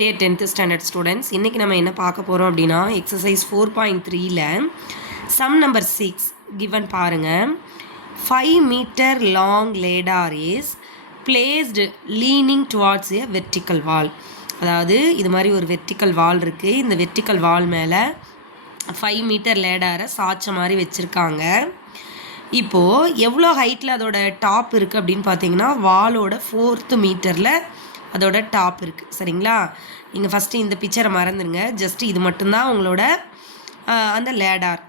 Dear 10th standard students, இன்னைக்கு நம்ம என்ன பார்க்க போறோம் அப்படின்னா exercise 4.3ல sum number 6 given பாருங்க. 5 meter long ladder is placed leaning towards a vertical wall. அதாவது இது மாதிரி ஒரு வெர்டிக்கல் வால் இருக்குது. இந்த வெர்டிக்கல் வால் மேலே 5 மீட்டர் லேடரை சாய்ச்ச மாதிரி வச்சுருக்காங்க. இப்போது எவ்வளோ ஹைட்டில் அதோட டாப் இருக்குது அப்படின்னு பார்த்தீங்கன்னா வாலோட 4th மீட்டரில் அதோட டாப் இருக்குது. சரிங்களா? நீங்கள் ஃபஸ்ட்டு இந்த பிக்சரை மறந்துடுங்க. ஜஸ்ட்டு இது மட்டும்தான் உங்களோட அந்த லேடார்.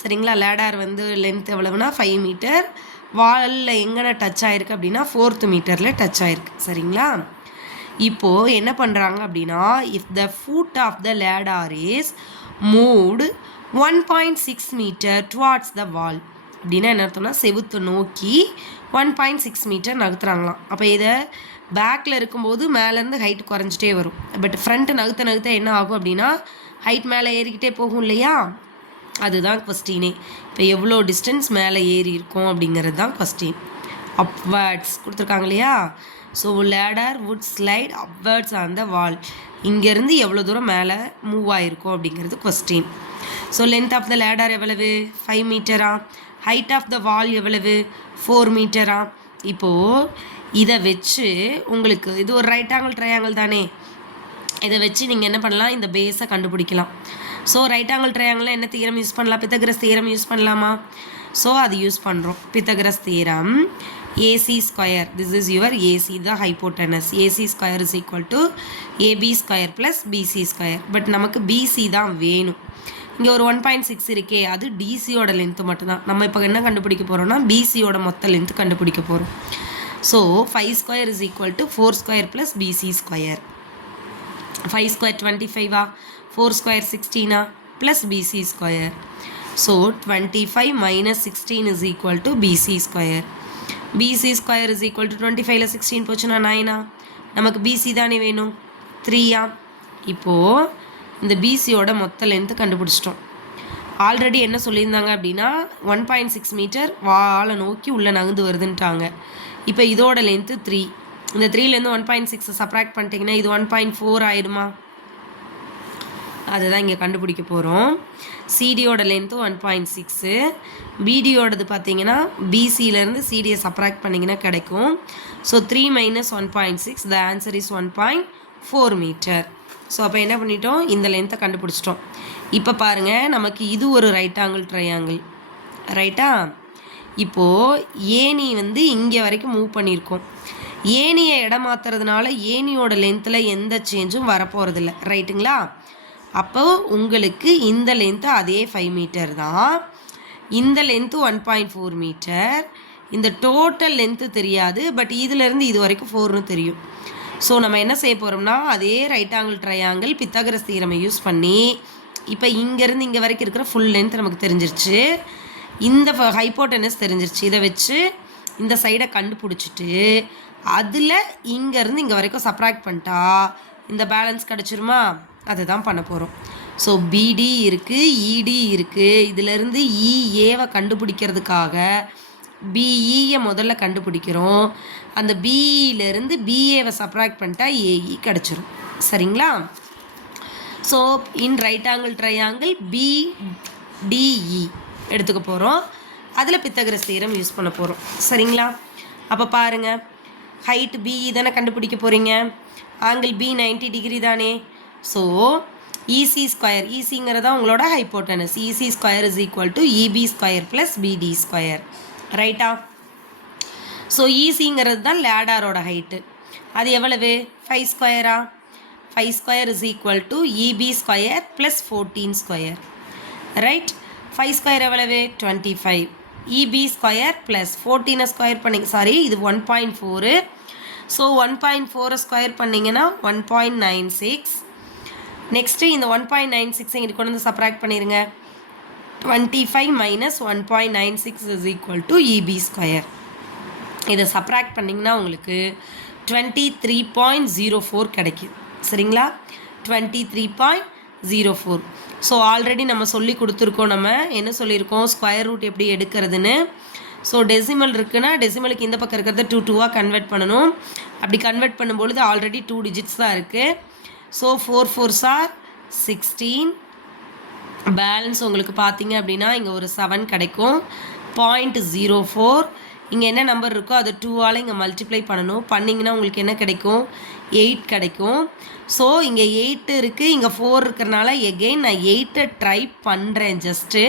சரிங்களா? லேடார் வந்து லென்த் எவ்வளவுனா 5 மீட்டர். வாலில் எங்கே டச் ஆகிருக்கு அப்படின்னா 4th மீட்டரில் டச் ஆகிருக்கு. சரிங்களா? இப்போது என்ன பண்ணுறாங்க அப்படின்னா, if the foot of the ladder is moved 1.6 metre towards the wall அப்படின்னா என்ன அர்த்தம்னா செவுத்தை நோக்கி 1.6 மீட்டர் நகர்த்துறாங்களாம். அப்போ இதை பேக்கில் இருக்கும்போது மேலேருந்து ஹைட் குறைஞ்சிட்டே வரும். பட் ஃப்ரண்ட்டு நகர்த்த என்ன ஆகும் அப்படின்னா ஹைட் மேலே ஏறிக்கிட்டே போகும் இல்லையா? அதுதான் கொஸ்டினே. இப்போ எவ்வளோ டிஸ்டன்ஸ் மேலே ஏறி இருக்கும் அப்படிங்கிறது தான் கொஸ்டின். அப்வர்ட்ஸ் கொடுத்துருக்காங்க இல்லையா? So ladder would slide upwards on the wall. இங்கேருந்து எவ்வளோ தூரம் மேலே மூவ் ஆகிருக்கும் அப்படிங்கிறது question. So length of the ladder எவ்வளவு? 5 மீட்டரா? ஹைட் ஆஃப் த வால் எவ்வளவு? 4 மீட்டரா? இப்போது இதை வச்சு உங்களுக்கு இது ஒரு ரைட் ஆங்கிள் ட்ரையாங்கிள் தானே, இதை வச்சு நீங்கள் என்ன பண்ணலாம், இந்த பேஸை கண்டுபிடிக்கலாம். ஸோ ரைட் ஆங்கிள் ட்ரையாங்கிளில் என்ன தியரம் யூஸ் பண்ணலாம்? பித்தகரஸ் தியரம் யூஸ் பண்ணலாமா? ஸோ அது யூஸ் பண்ணுறோம். Pythagoras theorem AC square, this is your AC the hypotenuse. AC square is equal to AB square plus PC square. But நமக்கு BC தான் வேணும். இங்கே ஒரு 1.6 இருக்கே, அது டிசியோட லென்த்து மட்டும்தான். நம்ம இப்போ என்ன கண்டுபிடிக்க போகிறோம்னா பிசியோட மொத்த லென்த்து கண்டுபிடிக்க போகிறோம். So 5 square is equal to 4 square plus PC square. 5 square 25ஆ, 4 ஸ்கொயர் 16ஆ, plus PC square. So 25 minus 16 is equal to PC square. PC square is equal to 25ல் 16 போச்சுன்னா 9ஆ? நமக்கு பிசி தானே வேணும், 3ஆ? இப்போது இந்த பிசியோட மொத்த லென்த்து கண்டுபிடிச்சிட்டோம். ஆல்ரெடி என்ன சொல்லியிருந்தாங்க அப்படின்னா 1.6 மீட்டர் வாலை நோக்கி உள்ளே நகர்ந்து வருதுன்ட்டாங்க. இப்போ இதோட லென்த்து 3. இந்த 3லேருந்து 1.6 சப்ராக்ட் பண்ணிட்டீங்கன்னா இது 1.4 ஆயிடுமா? அதுதான் இங்கே கண்டுபிடிக்க போகிறோம். சிடியோட லென்த்து 1.6, பிடியோடது பார்த்தீங்கன்னா பிசியிலேருந்து சிடியை சப்ராக்ட் பண்ணிங்கன்னா கிடைக்கும். So 3 minus 1.6, the answer is 1.4 metre. So அப்போ என்ன பண்ணிட்டோம், இந்த லென்த்தை கண்டுபிடிச்சிட்டோம். இப்போ பாருங்கள், நமக்கு இது ஒரு ரைட் ஆங்கிள் ட்ரையாங்கிள், ரைட்டா? இப்போது ஏணி வந்து இங்கே வரைக்கும் மூவ் பண்ணியிருக்கோம். ஏணியை இடம் மாற்றுறதுனால ஏணியோட லென்த்தில் எந்த சேஞ்சும் வரப்போகிறதில்ல, ரைட்டுங்களா? அப்போது உங்களுக்கு இந்த லென்த்து அதே 5 மீட்டர் தான். இந்த லென்த்து 1.4 மீட்டர். இந்த டோட்டல் லென்த்து தெரியாது, பட் இதிலேருந்து இது வரைக்கும் 4ன்னு தெரியும். ஸோ நம்ம என்ன செய்ய போகிறோம்னா அதே ரைட் ஆங்கிள் ட்ரையாங்கிள் பித்தாகரஸ் தியரமை யூஸ் பண்ணி இப்போ இங்கேருந்து இங்கே வரைக்கும் இருக்கிற ஃபுல் லென்த் நமக்கு தெரிஞ்சிருச்சு, இந்த ஹைப்போட்டனஸ் தெரிஞ்சிருச்சு. இதை வச்சு இந்த சைடை கண்டுபிடிச்சிட்டு அதில் இங்கேருந்து இங்கே வரைக்கும் சப்ராக்ட் பண்ணிட்டா இந்த பேலன்ஸ் கிடச்சிருமா? அதுதான் பண்ண போகிறோம். ஸோ பிடி இருக்குது, இடி இருக்குது. இதிலேருந்து இஏவை கண்டுபிடிக்கிறதுக்காக பிஇயை முதல்ல கண்டுபிடிக்கிறோம். அந்த பிஇலேருந்து பிஏவை சப்ராக்ட் பண்ணிட்டா ஏஇ கிடச்சிரும். சரிங்களா? So in right angle triangle PDE எடுத்துக்க போகிறோம். அதில் பித்தகரஸ் தியரம் யூஸ் பண்ண போகிறோம். சரிங்களா? அப்போ பாருங்கள், ஹைட் பிஇ தானே கண்டுபிடிக்க போகிறீங்க. ஆங்கிள் பி 90 டிகிரி தானே. ஸோ இசி ஸ்கொயர், இசிங்கிறதா உங்களோட hypotenuse. EC square is equal to EB square plus பிடி ஸ்கொயர், ரைட்டா? ஸோ ஈசிங்கிறது தான் லேடாரோட ஹைட்டு. அது எவ்வளவு? 5 ஸ்கொயரா? 5 square is equal to EB square plus 14 square, right? 5 square எவ்வளவு? 25. இபி ஸ்கொயர் ப்ளஸ் 14 ஸ்கொயர் பண்ணிங்க, sorry இது 1.4. ஸோ 1.4 ஸ்கொயர் பண்ணிங்கன்னா 1.96. நெக்ஸ்ட்டு இந்த 1.96 இங்கே கொண்டு வந்து சப்ராக்ட் பண்ணிடுங்க. 25 minus 1.96 is equal to EB square. இதை சப்ராக்ட் பண்ணிங்கன்னா உங்களுக்கு 23.04 கிடைக்குது. சரிங்களா? 23.04. ஸோ ஆல்ரெடி நம்ம சொல்லி கொடுத்துருக்கோம். நம்ம என்ன சொல்லியிருக்கோம், ஸ்கொயர் ரூட் எப்படி எடுக்கிறதுன்னு. ஸோ டெசிமல் இருக்குன்னா டெசிமலுக்கு இந்த பக்கம் இருக்கிறத 2 2ஆக கன்வெர்ட் பண்ணணும். அப்படி கன்வெர்ட் பண்ணும்பொழுது ஆல்ரெடி 2 டிஜிட்ஸ் தான் இருக்குது. So 4 4s are 16. பேலன்ஸ் உங்களுக்கு பார்த்தீங்க அப்படின்னா இங்கே ஒரு 7 கிடைக்கும். 0.04. இங்கே என்ன நம்பர் இருக்கோ அதை 2ஆல் இங்கே மல்டிப்ளை பண்ணணும். பண்ணிங்கன்னா உங்களுக்கு என்ன கிடைக்கும்? 8 கிடைக்கும். ஸோ இங்கே 8 இருக்குது, இங்கே 4 இருக்கிறனால எகெயின் நான் 8 ட்ரை பண்ணுறேன். ஜஸ்ட்டு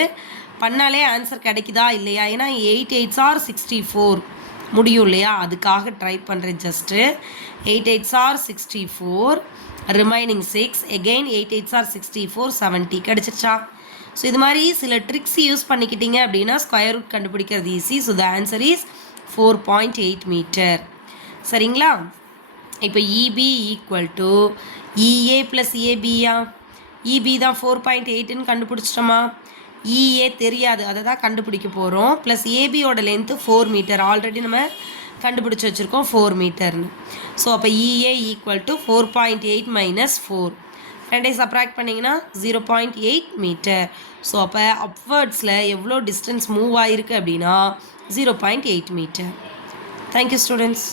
பண்ணாலே ஆன்சர் கிடைக்குதா இல்லையா? ஏன்னா 8 8s are 64 முடியும் இல்லையா? அதுக்காக ட்ரை பண்ணுறேன். Just 8 8s are 64, remaining 6, again 8 8s are 64, 70 கிடச்சிருச்சா? ஸோ இது மாதிரி சில ட்ரிக்ஸ் யூஸ் பண்ணிக்கிட்டீங்க அப்படின்னா ஸ்கொயர் ரூட் கண்டுபிடிக்கிறது easy. So the answer is 4.8 metre. சரிங்களா? இப்போ EB equal to EA plus ஏபியா? இபி தான் 4.8ன்னு கண்டுபிடிச்சிட்டோமா? இஏ தெரியாது, அதை தான் கண்டுபிடிக்க போகிறோம். ப்ளஸ் ஏபியோட லென்த்து 4 மீட்டர், ஆல்ரெடி நம்ம கண்டுபிடிச்சி வச்சுருக்கோம் 4 மீட்டர்னு. ஸோ அப்போ இஏ ஈக்குவல் டு 4.8 மைனஸ் 4, ரெண்டை சப்ராக்ட் பண்ணிங்கன்னா 0.8 மீட்டர். ஸோ அப்போ அப்வர்ட்ஸில் எவ்வளோ டிஸ்டன்ஸ் மூவ் ஆகிருக்கு அப்படின்னா 0.8 மீட்டர். Thank you students.